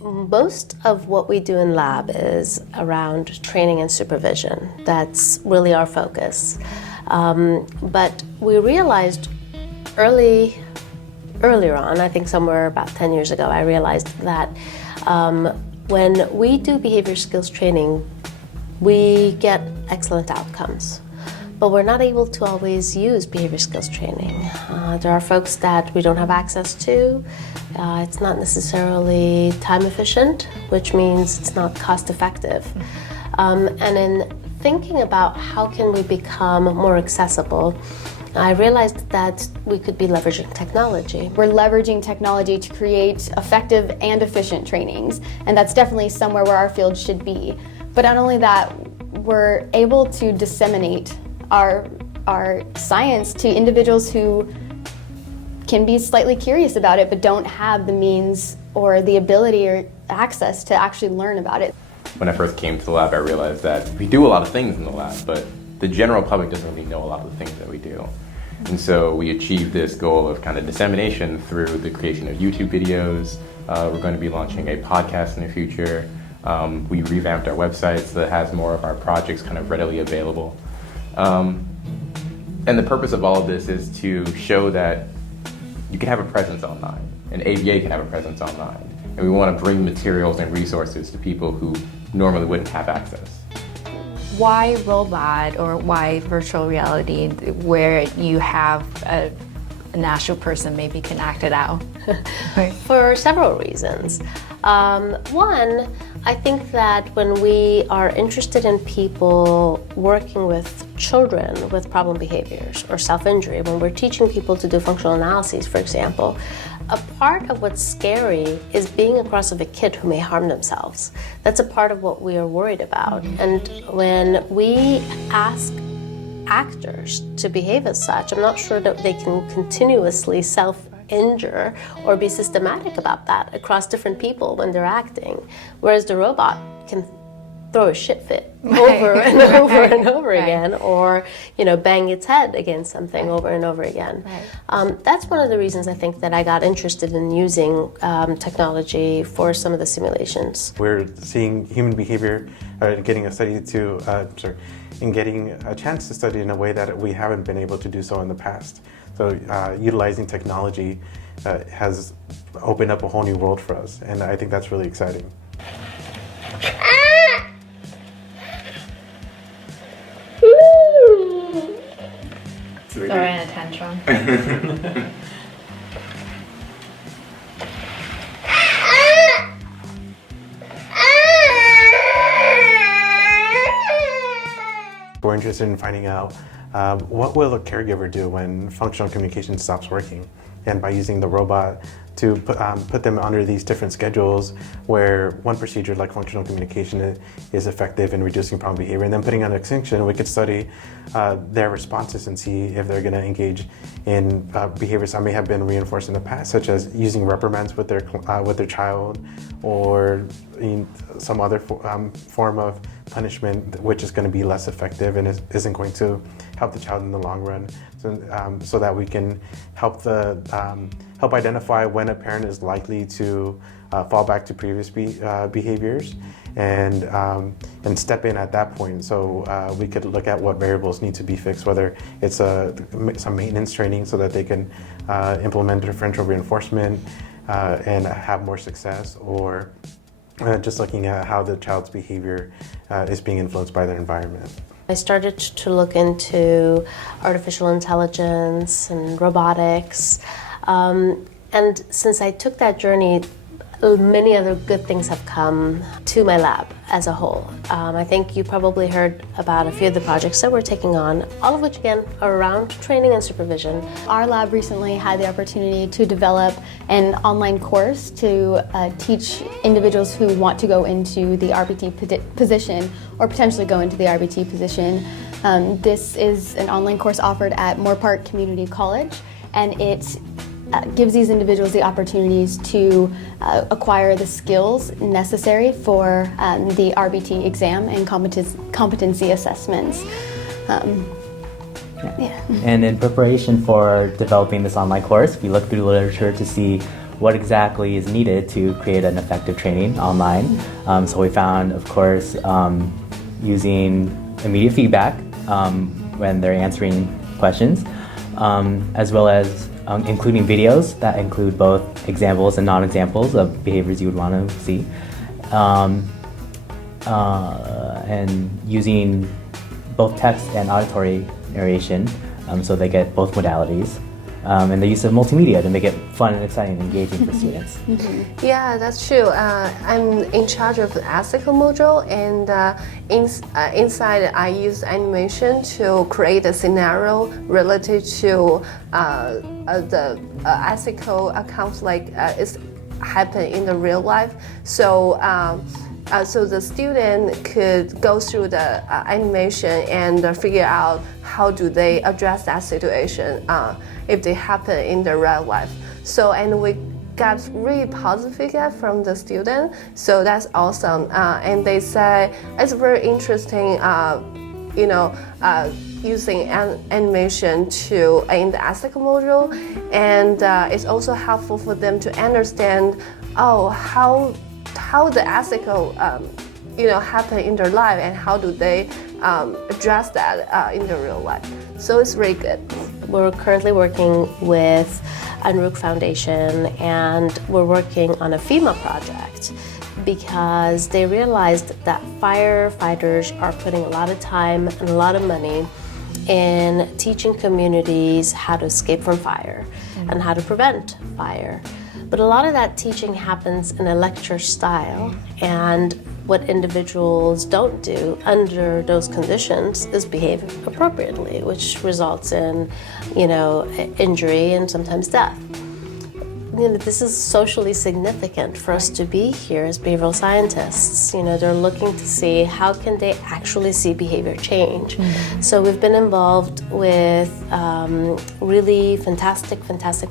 Most of what we do in lab is around training and supervision. That's really our focus. But we realized earlier on, I think somewhere about 10 years ago, I realized that when we do behavior skills training, we get excellent outcomes. But we're not able to always use behavior skills training. There are folks that we don't have access to. It's not necessarily time efficient, which means it's not cost effective. And in thinking about how can we become more accessible, I realized that we could be leveraging technology. We're leveraging technology to create effective and efficient trainings, and that's definitely somewhere where our field should be. But not only that, we're able to disseminate our science to individuals who can be slightly curious about it but don't have the means or the ability or access to actually learn about it. When I first came to the lab, I realized that we do a lot of things in the lab, but the general public doesn't really know a lot of the things that we do. And so we achieved this goal of kind of dissemination through the creation of YouTube videos. We're going to be launching a podcast in the future. We revamped our website so that it has more of our projects kind of readily available. And the purpose of all of this is to show that you can have a presence online, and ABA can have a presence online. And we want to bring materials and resources to people who normally wouldn't have access. Why robot or why virtual reality where you have an actual person maybe can act it out? For several reasons. One, I think that when we are interested in people working with children with problem behaviors or self-injury, when we're teaching people to do functional analyses, for example, a part of what's scary is being across of a kid who may harm themselves. That's a part of what we are worried about. And when we ask actors to behave as such, I'm not sure that they can continuously self-injure or be systematic about that across different people when they're acting, whereas the robot can throw a shit fit over and over and over again, or bang its head against something over and over again. That's one of the reasons I think that I got interested in using technology for some of the simulations. We're seeing human behavior, getting a chance to study in a way that we haven't been able to do so in the past. So utilizing technology has opened up a whole new world for us, and I think that's really exciting. Throwing a tantrum. We're interested in finding out what will a caregiver do when functional communication stops working, and by using the robot to put them under these different schedules where one procedure like functional communication is effective in reducing problem behavior, and then putting on extinction, we could study their responses and see if they're going to engage in behaviors that may have been reinforced in the past, such as using reprimands with their child, or in some other form of punishment which is going to be less effective and isn't going to help the child in the long run, so that we can help identify when a parent is likely to fall back to previous behaviors, and step in at that point. So we could look at what variables need to be fixed, whether it's some maintenance training so that they can implement differential reinforcement and have more success, or just looking at how the child's behavior is being influenced by their environment. I started to look into artificial intelligence and robotics, and since I took that journey, many other good things have come to my lab as a whole. I think you probably heard about a few of the projects that we're taking on, all of which again are around training and supervision. Our lab recently had the opportunity to develop an online course to teach individuals who want to go into the RBT position or potentially go into the RBT position. This is an online course offered at Moore Park Community College, and it gives these individuals the opportunities to acquire the skills necessary for the RBT exam and competency assessments. And in preparation for developing this online course, we looked through literature to see what exactly is needed to create an effective training online. So we found, of course, using immediate feedback when they're answering questions, as well as including videos that include both examples and non-examples of behaviors you would want to see, and using both text and auditory narration, so they get both modalities, and the use of multimedia to make it fun and exciting and engaging for students. Yeah, that's true. I'm in charge of the ethical module, and inside I use animation to create a scenario related to the ethical accounts, like it's happen in the real life. So the student could go through the animation and figure out how do they address that situation if they happen in the real life. So, and we got really positive feedback from the student, so that's awesome. And they say it's very interesting, using animation to in the ethical module, and it's also helpful for them to understand, how the ethical happen in their life, and how do they address that in the real life. So it's really good. We're currently working with Anruk Foundation, and we're working on a FEMA project because they realized that firefighters are putting a lot of time and a lot of money in teaching communities how to escape from fire and how to prevent fire. But a lot of that teaching happens in a lecture style, and what individuals don't do under those conditions is behave appropriately, which results in, injury and sometimes death. This is socially significant for us to be here as behavioral scientists. They're looking to see how can they actually see behavior change. So we've been involved with really fantastic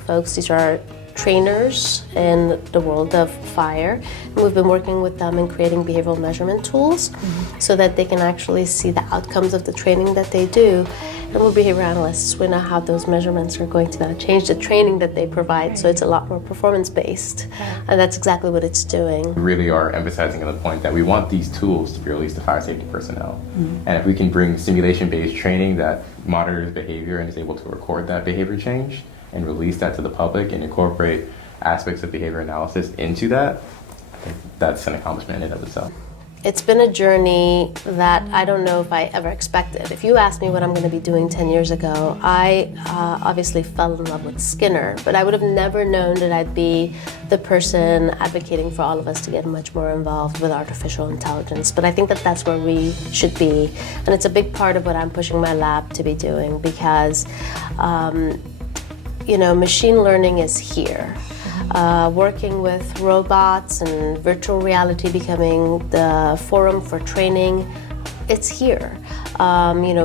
folks. These are trainers in the world of fire, and we've been working with them in creating behavioral measurement tools so that they can actually see the outcomes of the training that they do. And we're behavior analysts. We know how those measurements are going to now change the training that they provide, so it's a lot more performance-based, and that's exactly what it's doing. We really are emphasizing on the point that we want these tools to be released to fire safety personnel. And if we can bring simulation-based training that monitors behavior and is able to record that behavior change and release that to the public and incorporate aspects of behavior analysis into that, that's an accomplishment in and of itself. It's been a journey that I don't know if I ever expected. If you asked me what I'm going to be doing 10 years ago, I obviously fell in love with Skinner, but I would have never known that I'd be the person advocating for all of us to get much more involved with artificial intelligence. But I think that that's where we should be, and it's a big part of what I'm pushing my lab to be doing, because machine learning is here. Working with robots and virtual reality becoming the forum for training, it's here.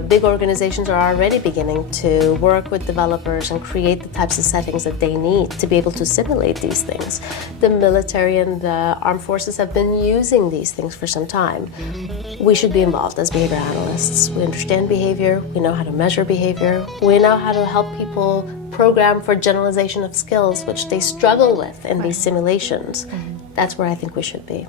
Big organizations are already beginning to work with developers and create the types of settings that they need to be able to simulate these things. The military and the armed forces have been using these things for some time. We should be involved as behavior analysts. We understand behavior, we know how to measure behavior, we know how to help people program for generalization of skills, which they struggle with in these simulations. That's where I think we should be.